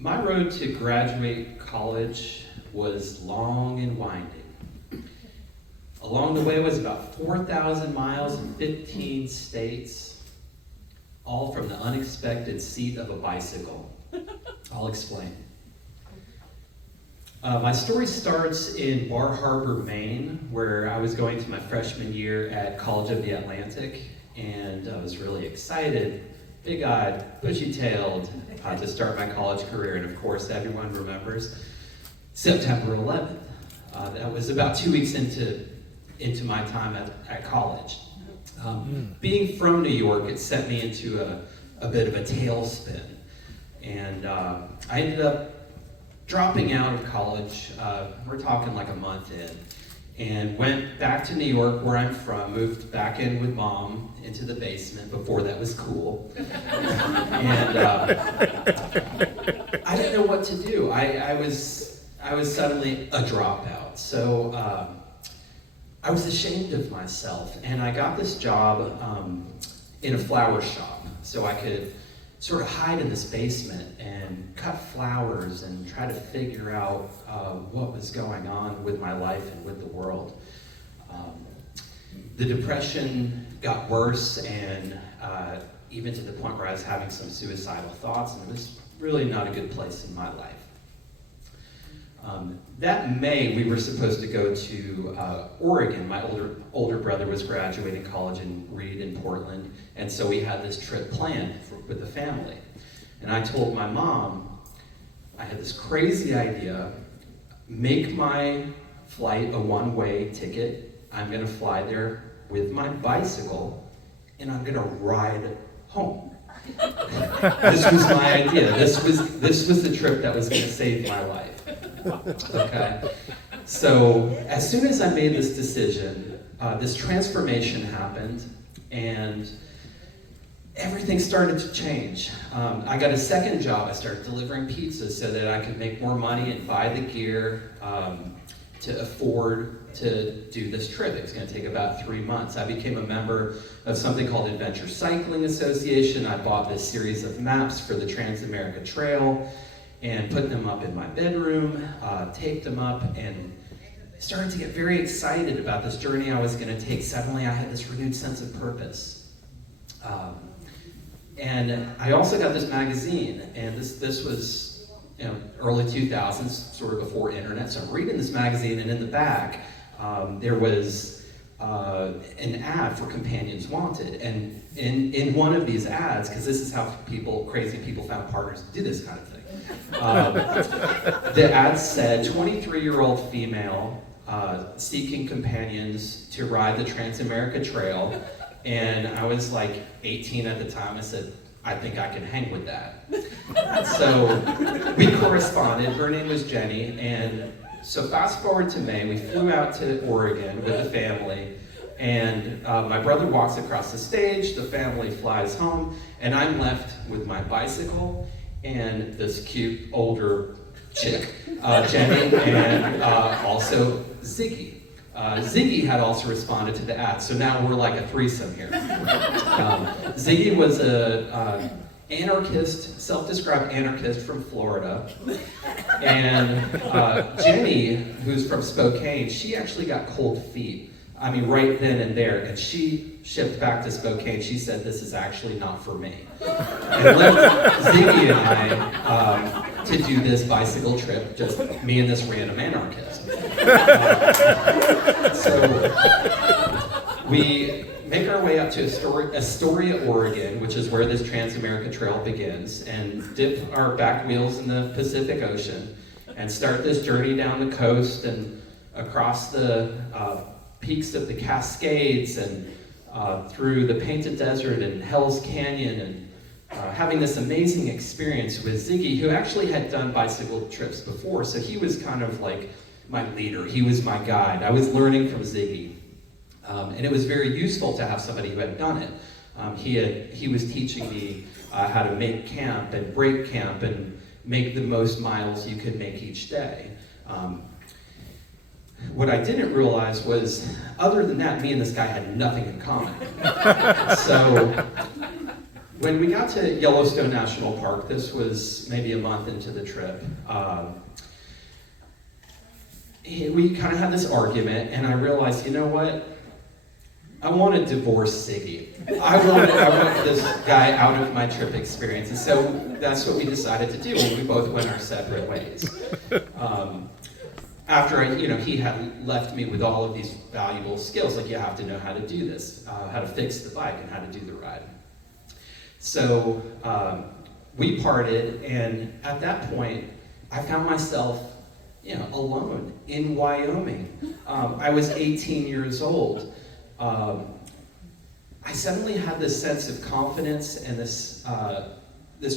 My road to graduate college was long and winding. Along the way was about 4,000 miles in 15 states, all from the unexpected seat of a bicycle. I'll explain. My story starts in Bar Harbor, Maine, where I was going to my freshman year at College of the Atlantic, and I was really excited, big-eyed, bushy-tailed, to start my college career. And of course, everyone remembers September 11th. That was about 2 weeks into my time at college. Being from New York, it sent me into a bit of a tailspin. And I ended up dropping out of college. We're talking like a month in. And went back to New York, where I'm from, moved back in with Mom into the basement before that was cool. And I didn't know what to do. I was suddenly a dropout. So I was ashamed of myself, and I got this job in a flower shop, so I could sort of hide in this basement and cut flowers and try to figure out what was going on with my life and with the world. The depression got worse, and even to the point where I was having some suicidal thoughts, and it was really not a good place in my life. That May, we were supposed to go to Oregon. My older brother was graduating college in Reed in Portland, and so we had this trip planned with the family. And I told my mom, I had this crazy idea, make my flight a one-way ticket. I'm gonna fly there with my bicycle, and I'm gonna ride home. This was my idea. This was the trip that was gonna save my life. Okay, so as soon as I made this decision, this transformation happened, and everything started to change. I got a second job. I started delivering pizzas so that I could make more money and buy the gear to afford to do this trip. It was going to take about 3 months. I became a member of something called Adventure Cycling Association. I bought this series of maps for the Trans-America Trail and put them up in my bedroom, taped them up, and started to get very excited about this journey I was going to take. Suddenly I had this renewed sense of purpose. And I also got this magazine, and this was early 2000s, sort of before internet. So I'm reading this magazine, and in the back there was an ad for Companions Wanted. And in one of these ads, because this is how crazy people found partners to do this kind of thing, the ad said 23-year-old female seeking companions to ride the Trans-America Trail. And I was like 18 at the time. I said, I think I can hang with that. So we corresponded. Her name was Jenny. And so fast forward to May, we flew out to Oregon with the family. And my brother walks across the stage, the family flies home, and I'm left with my bicycle and this cute older chick, Jenny, and also Ziggy. Ziggy had also responded to the ad, so now we're like a threesome here. Ziggy was a anarchist, self-described anarchist from Florida, and Jenny, who's from Spokane, she actually got cold feet. I mean, right then and there, and she shipped back to Spokane. She said, "This is actually not for me," and left Ziggy and I to do this bicycle trip, just me and this random anarchist. So we make our way up to Astoria, Oregon, which is where this Trans-America Trail begins, and dip our back wheels in the Pacific Ocean, and start this journey down the coast and across the peaks of the Cascades and through the Painted Desert and Hell's Canyon, and having this amazing experience with Ziggy, who actually had done bicycle trips before, so he was kind of like my leader. He was my guide. I was learning from Ziggy, and it was very useful to have somebody who had done it. He was teaching me how to make camp and break camp and make the most miles you could make each day. What I didn't realize was, other than that, me and this guy had nothing in common. So When we got to Yellowstone National Park, this was maybe a month into the trip, we kind of had this argument, and I realized, you know what? I want to divorce Siggy. I want this guy out of my trip experience. And so that's what we decided to do, and we both went our separate ways. After he had left me with all of these valuable skills, like you have to know how to do this, how to fix the bike, and how to do the ride. So we parted, and at that point, I found myself, alone in Wyoming. I was 18 years old. I suddenly had this sense of confidence, and this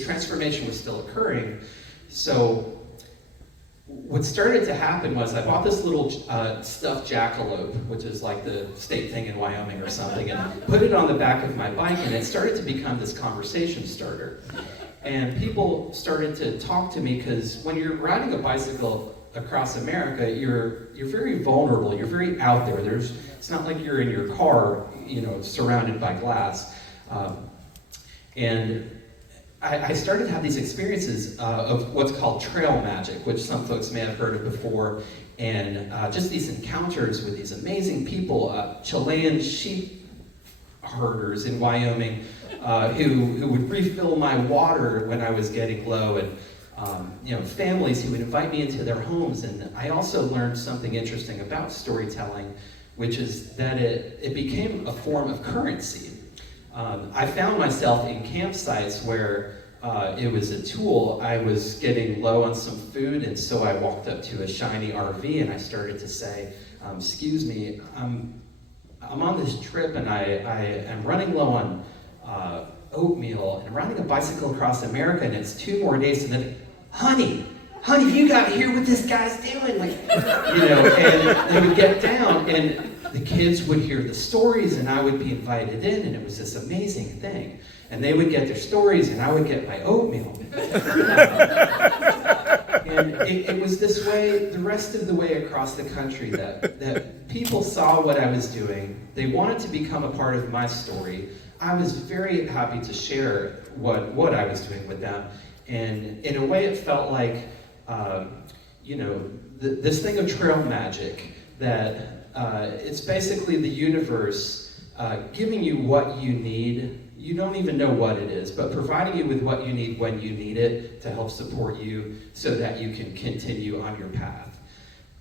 transformation was still occurring. So what started to happen was I bought this little stuffed jackalope, which is like the state thing in Wyoming or something, and put it on the back of my bike, and it started to become this conversation starter. And people started to talk to me, because when you're riding a bicycle across America, you're very vulnerable, you're very out there. It's not like you're in your car, surrounded by glass. And I started to have these experiences of what's called trail magic, which some folks may have heard of before, and just these encounters with these amazing people, Chilean sheep herders in Wyoming, who would refill my water when I was getting low, and families who would invite me into their homes. And I also learned something interesting about storytelling, which is that it became a form of currency. I found myself in campsites where it was a tool. I was getting low on some food, and so I walked up to a shiny RV and I started to say, excuse me, I'm on this trip and I am running low on oatmeal and riding a bicycle across America, and it's 2 more days, and then, honey, you gotta hear what this guy's doing, and they would get down, and the kids would hear the stories, and I would be invited in, and it was this amazing thing. And they would get their stories, and I would get my oatmeal. And it was this way the rest of the way across the country, that people saw what I was doing. They wanted to become a part of my story. I was very happy to share what I was doing with them. And in a way, it felt like, this thing of trail magic, that it's basically the universe giving you what you need. You don't even know what it is, but providing you with what you need when you need it to help support you so that you can continue on your path.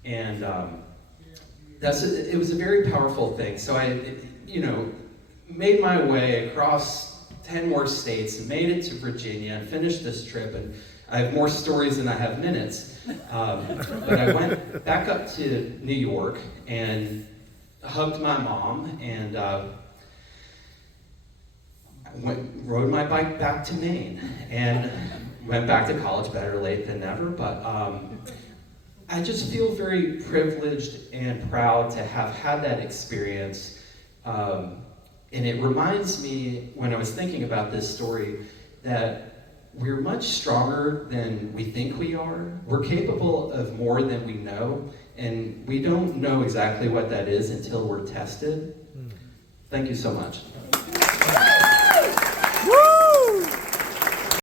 And it was a very powerful thing. So I, made my way across 10 more states and made it to Virginia and finished this trip. And I have more stories than I have minutes. But I went back up to New York and hugged my mom, and rode my bike back to Maine, and went back to college. Better late than never. But I just feel very privileged and proud to have had that experience. And it reminds me, when I was thinking about this story, that we're much stronger than we think we are. We're capable of more than we know, and we don't know exactly what that is until we're tested. Thank you so much.